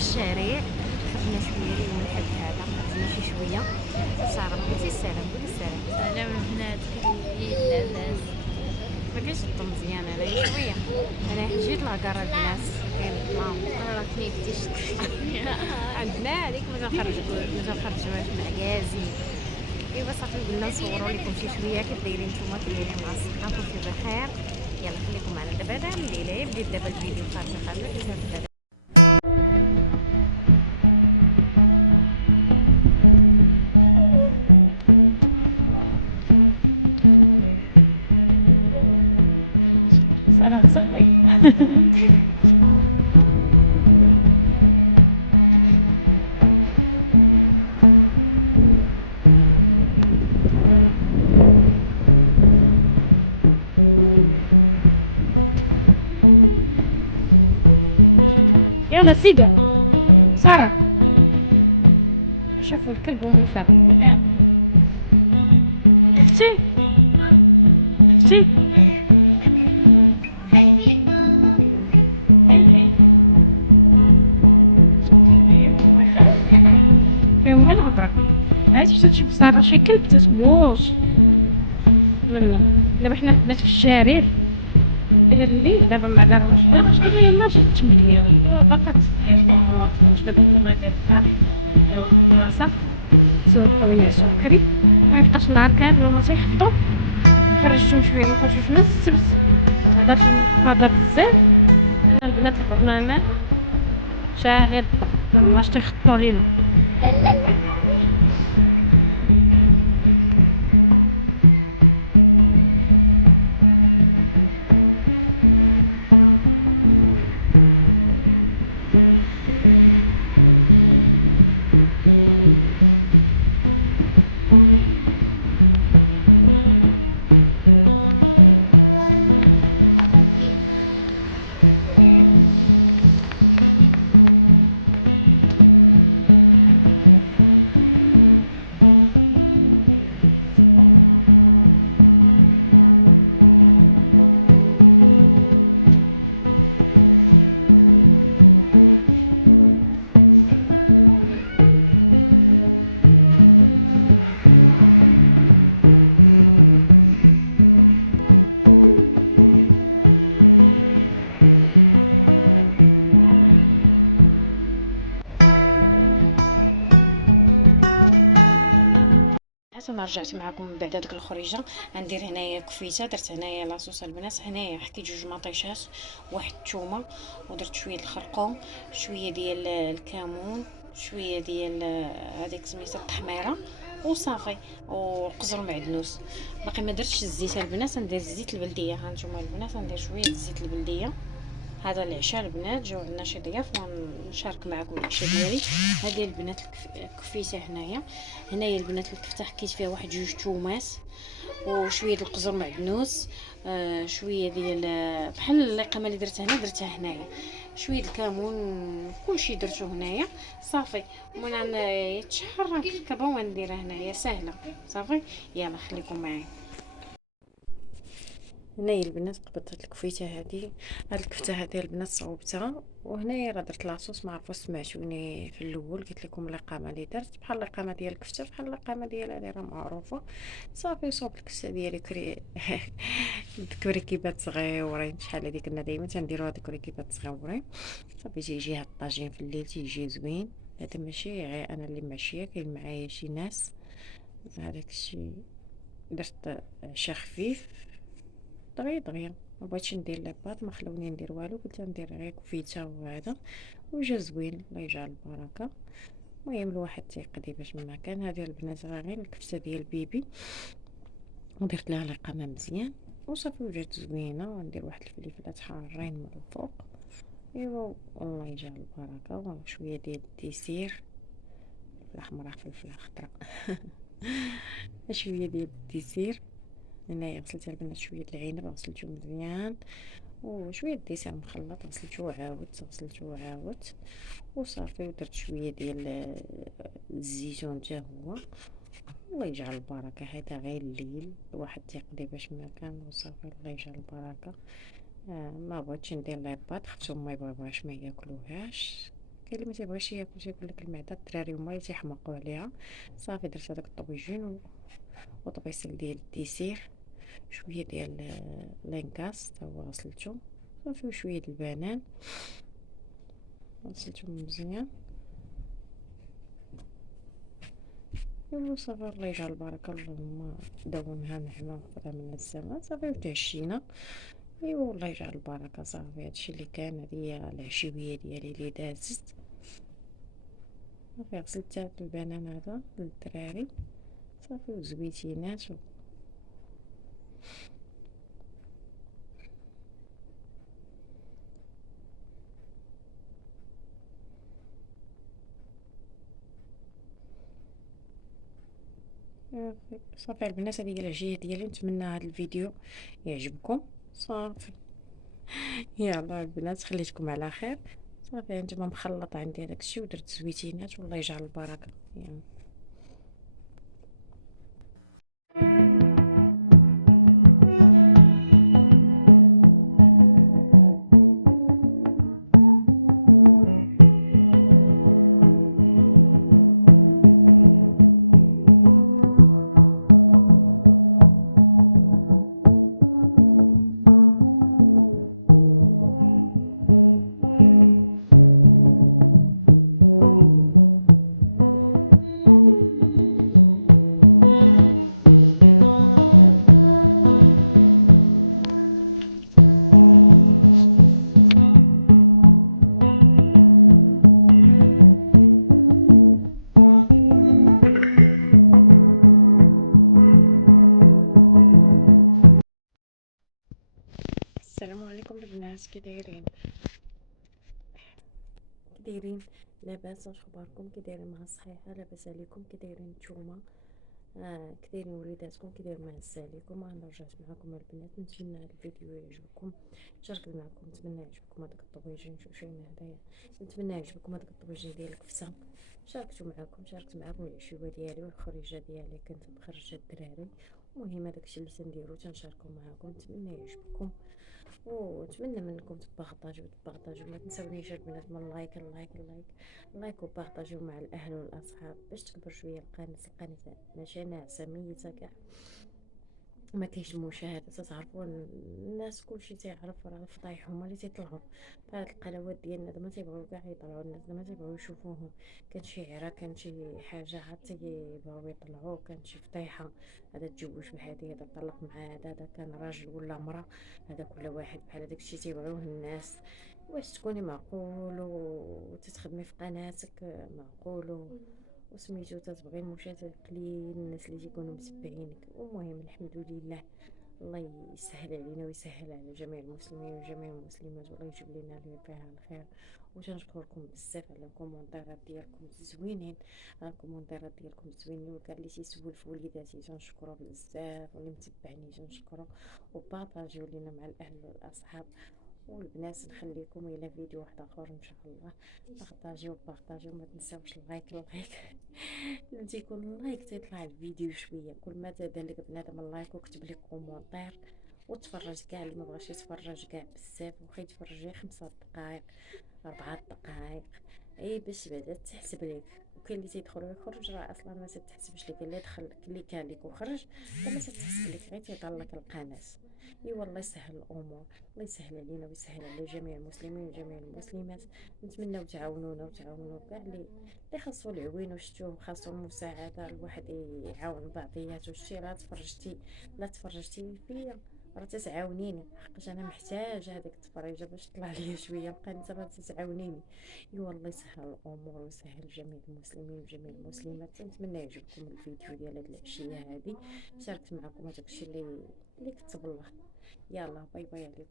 الشارع، خرجنا شويه اليوم الحد هذا، خرجنا شي شويه. ساره قلتي السلام، قولي السلام. سلام البنات، كيف لاباس؟ ما كاينش الضو مزيان هنايا شويه. انا حجيت لاكار البنات كاين الظلام. راه كيف تشتي. عندنا هذيك باش نخرجوا مغازي. ايوا صافي قلنا نصوروا لكم شي شويه كي دايرين نتوما، كي دايرين مع الصحه وكل بخير. يلا خليكم معنا دابا. هذا الليله بديت دابا الفيديو خارجه. صراحه صافي. يلا سيدة سارة، شوفوا الكلب ومثل. شفتي شفتي فيهم الهضرة. عرفتي شتا تشوف سارة شي كلب تتبوظ. دابا حنا البنات في الشارع إلى الليل. دابا ما دارناش كاين ماشي تبليغ باقا واش دابا ما داير صافي. سوق سكري ما يبقاش النهار كامل تيحفظو. خرجتو شويه ما خرجوش من السبت. هضر بزاف. انا البنات البرنامج شاهد واش تيخطو لينا. انا رجعت معكم من بعد هذيك الخريجه. غندير هنايا كفيته، درت هنايا لاصوص البنات. هنايا حكيت جوج مطيشات، واحد الثومه، ودرت شويه الخرقوم، شويه ديال الكمون، شويه ديال هذيك سميتها التحميره، وصافي، وقزر معدنوس. باقي ما درتش الزيت البنات. ندير الزيت البلديه. ها نتوما البنات ندير شويه الزيت البلديه. هذا العشاء البنات، جاو عندنا شي ضياف ونشارك معكم العشاء ديالي. هذه البنات الكفيته. هنايا البنات الكفته حكيت فيها واحد جوج تومات، وشويه د القزر معدنوس، شويه ديال بحال اللقمه اللي درتها هنايا، شويه الكمون، كلشي درتو هنايا صافي. ومن يتشحر الكبه ونديرها هنايا سهله صافي. يلا خليكم معايا. هنايا البنات قبضت هاد الكفيته هادي. هاد الكفته هادي البنات صوبتها، وهنايا راه درت لاصوص. ما عرفوا سمعتوني في الاول قلت لكم الاقامه اللي درت بحال الاقامه ديال الكفته، بحال الاقامه ديال هذه راه معروفه صافي. صوب الكفته ديالي كريكيبات صغيورين. شحال هادي كنا دائما تنديروا هاد كريكيبات صغيورين صافي. تيجي هاد الطاجين في الليل تيجي زوين. هذا ماشي غير انا اللي ماشيه، كاين معايا شي ناس. هذاك الشيء درت عشا خفيف دغيا. ما بغيتش ندير لاباط، ما خلوني ندير والو، قلت ندير غير كفيته وهذا، وجا زوين الله يجعل البركه. المهم الواحد تيقضي باش ما كان. هذه البنات راه غير الكفته ديال بيبي، ودرت لها القمه مزيان وصافي وجات زوينه. وندير واحد الفلفلات حارين من الفوق. ايوا والله يجعل البركه. وشويه ديال الديسير، فلفل احمر فلفل خضراء. شويه ديال الديسير. هنايا غسلت البنات شويه العنب، غسلته مزيان، وشويه ديسير مخلط، غسلته وعاودت وصافي. ودرت شويه ديال الزيتون حتى هو. الله يجعل البركه. هذا غير الليل الواحد تيقضي باش ما كان وصافي. الله يجعل البركه. ما بغيتش ندير لاباط، خفتهم ما يبغيوهاش ما ياكلوهاش. كاين اللي ما تيبغيش ياكل، تيقول لك المعده، الدراري هما اللي تيحماقوا عليها. صافي درت هذاك الطبيجين وطبيصل ديال الديسير، شويه ديال لانكاس تا هو غسلته صافي، وشويه د البنان غسلتهم مزيان. ايوا صافي، الله يجعل البركه، اللهم دومها نعمه وخذها من السماء. صافي وتعشينا. ايوا والله يجعل البركه. صافي هادشي اللي كان، هادي هي العشويه ديالي اللي دازت. صافي غسلت هاد البنان هذا للدراري صافي، وزويتينات صافي البنات. هذه هي العشيه ديالي، نتمنى هذا الفيديو يعجبكم. صافي يلا البنات، خليتكم على خير. صافي هانتوما مخلطه عندي هذاك الشيء، ودرت زويتينات والله يجعل البركه. يلا. السلام عليكم البنات، كي دايرين؟ لاباس؟ واش اخباركم؟ كي دايرين مع الصحيحه؟ لاباس عليكم؟ كي دايرين نتوما؟ كي دايرين وليداتكم؟ كي داير معز عليكم؟ انا رجعت معكم البنات، نتمنى هذا الفيديو يعجبكم. شاركت معكم، نتمنى يعجبكم هذاك الطبيجين. شوف شايفين هدايا، نتمنى يعجبكم هذاك الطبيجين ديال الكفته. شاركت معكم العشوه ديالي والخريجه ديالي، كنت مخرجه الدراري. المهم هذاك الشيء اللي تنديرو تنشاركو معكم، نتمنى يعجبكم. ونتمنى منكم تبارطاجيو. ما تنساونيش البنات من اللايك وبارطاجيو مع الاهل والاصحاب باش تكبر شويه القناه ماشي ناعسه ميته كاع، ما كاينش المشاهده. تعرفوا الناس كلشي تيعرف راه الفضايح هما اللي تيطلعوا. فهاد القنوات ديالنا ما تيبغيو كاع يطلعوا الناس، ما تيبغيو يشوفوهم. كان شي عرا، كان شي حاجه عاد تيبغيو يطلعوا، كان شي فضيحه، هذا تزوج بهادي، هذا طلق مع هذا كان راجل ولا مرا، هذا كل واحد بحال هذاك الشيء تيبغيوه الناس. واش تكوني معقول وتتخدمي في قناتك معقول وسميتو تتبغي المشاهدة قليل الناس اللي تيكونوا متبعينك. المهم الحمد لله، الله يسهل علينا ويسهل على جميع المسلمين وجميع المسلمات، والله يجيب لنا اللي فيها الخير. وتنشكركم بزاف على الكومونتيرات ديالكم زوينين، الكومونتيرات ديالكم زوينين، وكاع اللي تيسول في وليداتي تنشكرو بزاف، واللي متبعني تنشكرو. وبارطاجيو لينا مع الاهل والاصحاب والبنات. نخليكم الى فيديو واحد اخر ان شاء الله. بارطاجيو ما تنساوش اللايك لما تيكون اللايك تيطلع الفيديو شويه، كل ما دار لك بنادم اللايك وكتب لك كومونتير وتفرج. كاع اللي ما بغاش يتفرج كاع بزاف، واخا يتفرج غير 5 دقائق 4 دقائق، اي باش بعدا تحسب لك. وكاين اللي تيدخل ويخرج راه اصلا ما تتحسبش لك، اللي دخل اللي كان لك وخرج ما تتحسب لك، غير تيطلع لك القناه. اي والله يسهل الامور، الله يسهل علينا ويسهل على جميع المسلمين وجميع المسلمات. نتمنى وتعاونوا كاع اللي خاصو العوين وشتوه خاصو المساعده، الواحد يعاون بعضياتو. شتي راه تفرجتي فيا، راه تتعاونيني، حقاش انا محتاجه هذيك التفريجه باش طلع ليا شويه بقى انت راه تتعاونيني. ايوا الله يسهل الامور ويسهل جميع المسلمين وجميع المسلمات. نتمنى يعجبكم الفيديو ديال هاد العشيه هذه، شاركت معكم هذاك الشيء اللي كتب الله. يلا باي باي عليكم.